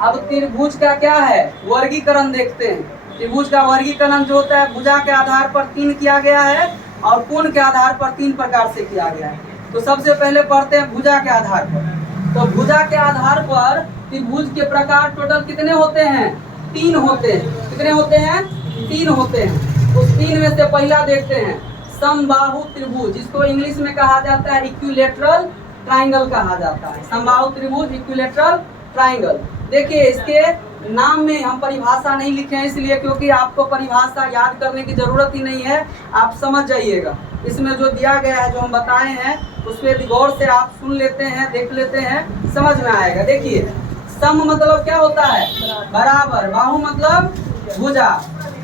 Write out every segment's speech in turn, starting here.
अब त्रिभुज का क्या है वर्गीकरण देखते हैं। त्रिभुज का वर्गीकरण जो होता है भुजा के आधार पर 3 किया गया है और कोण के आधार पर 3 प्रकार से किया गया है। तो सबसे पहले पढ़ते हैं भुजा के आधार पर। तो भुजा के आधार पर त्रिभुज के प्रकार टोटल कितने होते हैं? 3 होते हैं। कितने होते हैं? 3 होते हैं। उस 3 में से पहला देखते हैं समबाहु त्रिभुज, जिसको इंग्लिश में कहा जाता है इक्विलेटरल ट्राइंगल कहा जाता है। समबाहु त्रिभुज इक्विलेटरल ट्राइंगल। देखिए इसके नाम में हम परिभाषा नहीं लिखे हैं इसलिए क्योंकि आपको परिभाषा याद करने की जरूरत ही नहीं है, आप समझ जाइएगा। इसमें जो दिया गया है जो हम बताए हैं उस पर गौर से आप सुन लेते हैं, देख लेते हैं, समझ में आएगा। देखिए सम मतलब क्या होता है? बराबर। बाहु मतलब भुजा।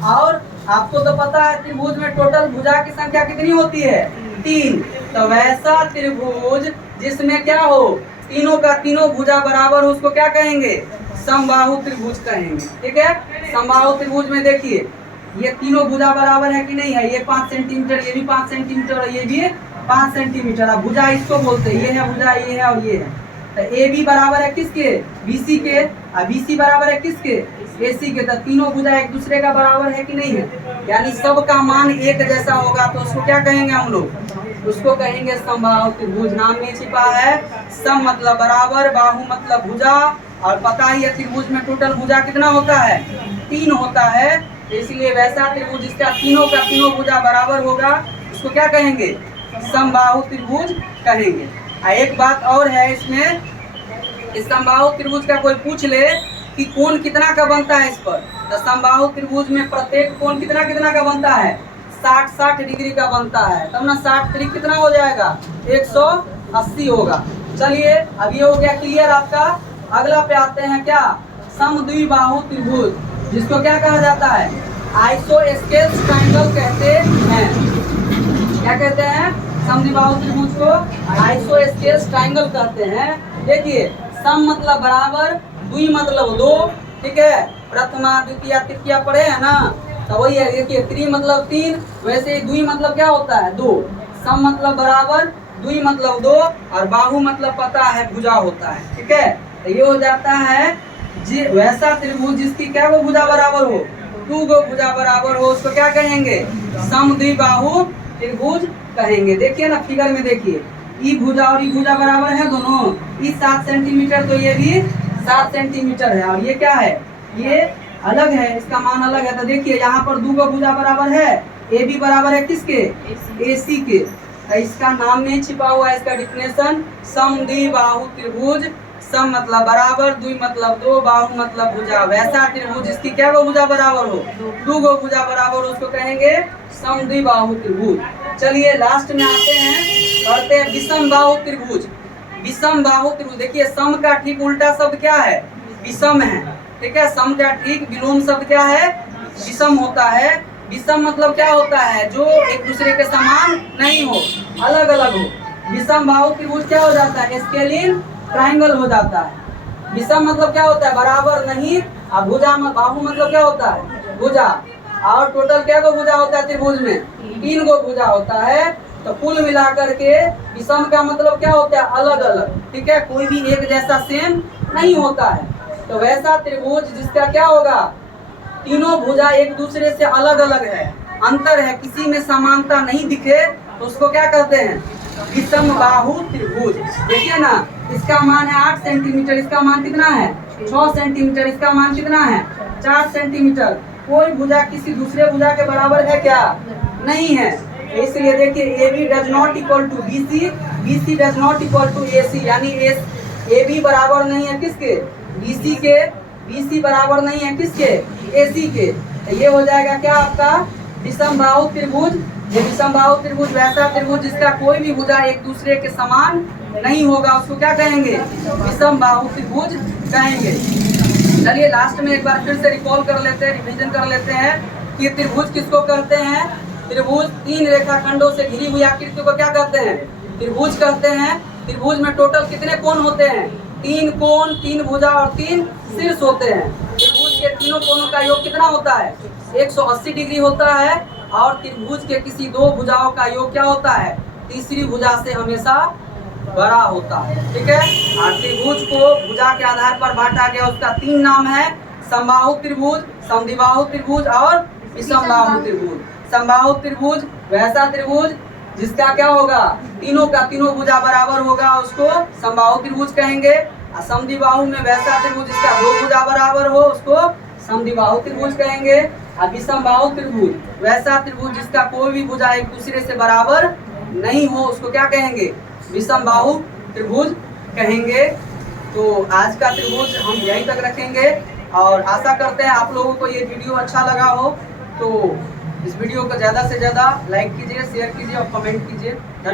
और आपको तो पता है त्रिभुज में टोटल भुजा की संख्या कितनी होती है? 3। तो वैसा त्रिभुज जिसमें क्या हो तीनों का तीनों भुजा बराबर हो उसको क्या कहेंगे? समबाहु त्रिभुज कहेंगे। ठीक है। समबाहु त्रिभुज में देखिए ये तीनों भुजा बराबर है कि नहीं है? ये 5 सेंटीमीटर, ये भी 5 सेंटीमीटर और ये भी 5 सेंटीमीटर। अब भुजा इसको बोलते हैं, ये है भुजा, ये है और ये है। तो ए बी बराबर है किसके? बीसी के। और बीसी बराबर है किसके? एसी के। तो तीनों भुजा एक दूसरे का बराबर है कि नहीं है? यानी सबका मान एक जैसा होगा तो उसको क्या कहेंगे हम लोग? उसको कहेंगे समबाहु त्रिभुज। नाम में छिपा है सम मतलब बराबर, बाहु मतलब भुजा। और पता ही है त्रिभुज में टोटल भुजा कितना होता है? 3 होता है। तो इसलिए वैसा त्रिभुज जिसका तीनों का तीनों भुजा बराबर होगा उसको क्या कहेंगे? समबाहु त्रिभुज कहेंगे। एक बात और है इसमें, इस समबाहु त्रिभुज का कोई पूछ ले कि कोण कितना का बनता है इस पर, तो समबाहु त्रिभुज में प्रत्येक कोण कितना कितना का बनता है? 60-60 डिग्री का बनता है। तब ना 60 3 कितना हो जाएगा? 180 होगा। चलिए अब ये हो गया क्लियर आपका। अगला पे आते हैं क्या? समद्विबाहु त्रिभुज, जिसको क्या कहा जाता है? आइसोस्केल्स ट्रायंगल कहते हैं। क्या कहते हैं? समद्विबाहु त्रिभुज को आइसोस्केल्स ट्रायंगल कहते हैं। देखिए सम मतलब बराबर, द्वि मतलब 2। ठीक है। प्रथमा द्वितीय तृतीया पढ़े है ना, तो वही है। देखिए त्रि मतलब 3, वैसे ही द्वि मतलब क्या होता है? 2। सम मतलब बराबर, द्वि मतलब 2 और बाहु मतलब पता है भुजा होता है। ठीक है। तो ये हो जाता है जी वैसा त्रिभुज जिसकी क्या वो भुजा बराबर हो? 2 गो भुजा बराबर हो उसको क्या कहेंगे? समद्विबाहु त्रिभुज कहेंगे। देखिए ना फिगर में देखिए ई भुजा और ई भुजा बराबर है दोनों। ई 7 सेंटीमीटर तो ये भी 7 सेंटीमीटर है। और ये क्या है? ये अलग है, इसका मान अलग है। तो देखिए यहाँ पर 2 गो भुजा बराबर है। ए बी बराबर है किसके? एसी के। तो इसका नाम में छिपा हुआ है इसका डिफिनेशन समद्विबाहु त्रिभुज। सम मतलब बराबर, द्वि मतलब 2, बाहु मतलब भुजा। वैसा त्रिभुज जिसकी क्या गो भुजा बराबर हो? 2 गो भुजा बराबर उसको कहेंगे समद्विबाहु त्रिभुज। चलिए लास्ट में आते हैं, पढ़ते हैं विषम बाहु त्रिभुज। विषम बाहु त्रिभुज देखिए सम का ठीक उल्टा शब्द क्या है? विषम है। ठीक है। सम का ठीक विलोम शब्द क्या है? विषम होता है। विषम मतलब क्या होता है? जो एक दूसरे के समान नहीं हो, अलग अलग हो। विषम बाहु त्रिभुज क्या हो जाता है? स्केलिन ट्रायंगल हो जाता है। विषम मतलब क्या होता है? बराबर नहीं। और भुजा बाहु मतलब क्या होता है? भुजा। और टोटल क्या गो भुजा होता है त्रिभुज में? 3 गो भुजा होता है। तो कुल मिलाकर के विषम का मतलब क्या होता है? अलग अलग। ठीक है। कोई भी एक जैसा सेम नहीं होता है। तो वैसा त्रिभुज जिसका क्या होगा? तीनों भुजा एक दूसरे से अलग अलग है, अंतर है, किसी में समानता नहीं दिखे तो उसको क्या कहते हैं? विषम बाहु त्रिभुज। देखिए ना इसका मान है 8 सेंटीमीटर, इसका मान कितना है? 6 सेंटीमीटर, इसका मान कितना है? 4 सेंटीमीटर। कोई भुजा किसी दूसरे भुजा के बराबर है क्या? नहीं है। इसलिए देखिए A B does not equal to B C, B C does not equal to A C. यानी ए बी बराबर नहीं है किसके? बी सी के। बी सी बराबर नहीं है किसके? ए सी के। तो ये हो जाएगा क्या आपका? विषम बाहु त्रिभुज। ये विषम बाहु त्रिभुज वैसा त्रिभुज जिसका कोई भी भुजा एक दूसरे के समान नहीं होगा उसको क्या कहेंगे? विषम बाहु त्रिभुज कहेंगे। चलिए लास्ट में एक बार फिर से रिकॉल कर लेते हैं, रिवीजन कर लेते हैं कि त्रिभुज किसको कहते हैं? त्रिभुज 3 रेखाखंडों से घिरी हुई आकृति को क्या कहते हैं? त्रिभुज कहते हैं। त्रिभुज में टोटल कितने कोण होते हैं? 3 कोण, 3 भुजा और 3 शीर्ष होते हैं। त्रिभुज के तीनों कोणों का योग कितना होता है? 180 डिग्री होता है। और त्रिभुज के किसी 2 भुजाओं का योग क्या होता है? तीसरी भुजा से हमेशा बड़ा होता है। ठीक है, और त्रिभुज को भुजा के आधार पर बांटा गया, उसका 3 नाम है, समबाहु त्रिभुज, समद्विबाहु त्रिभुज और विषमबाहु त्रिभुज। समबाहु त्रिभुज वैसा त्रिभुज जिसका क्या होगा, तीनों का तीनों भुजा बराबर होगा, उसको समबाहु त्रिभुज कहेंगे। और समद्विबाहु में वैसा त्रिभुज जिसका 2 भुजा बराबर हो, उसको समद्विबाहु त्रिभुज कहेंगे। और विषमबाहु त्रिभुज वैसा त्रिभुज जिसका कोई भी भुजा एक दूसरे से बराबर नहीं हो, उसको क्या कहेंगे, विषमबाहु त्रिभुज कहेंगे। तो आज का त्रिभुज हम यहीं तक रखेंगे और आशा करते हैं आप लोगों को ये वीडियो अच्छा लगा हो। तो इस वीडियो को ज़्यादा से ज़्यादा लाइक कीजिए, शेयर कीजिए और कमेंट कीजिए।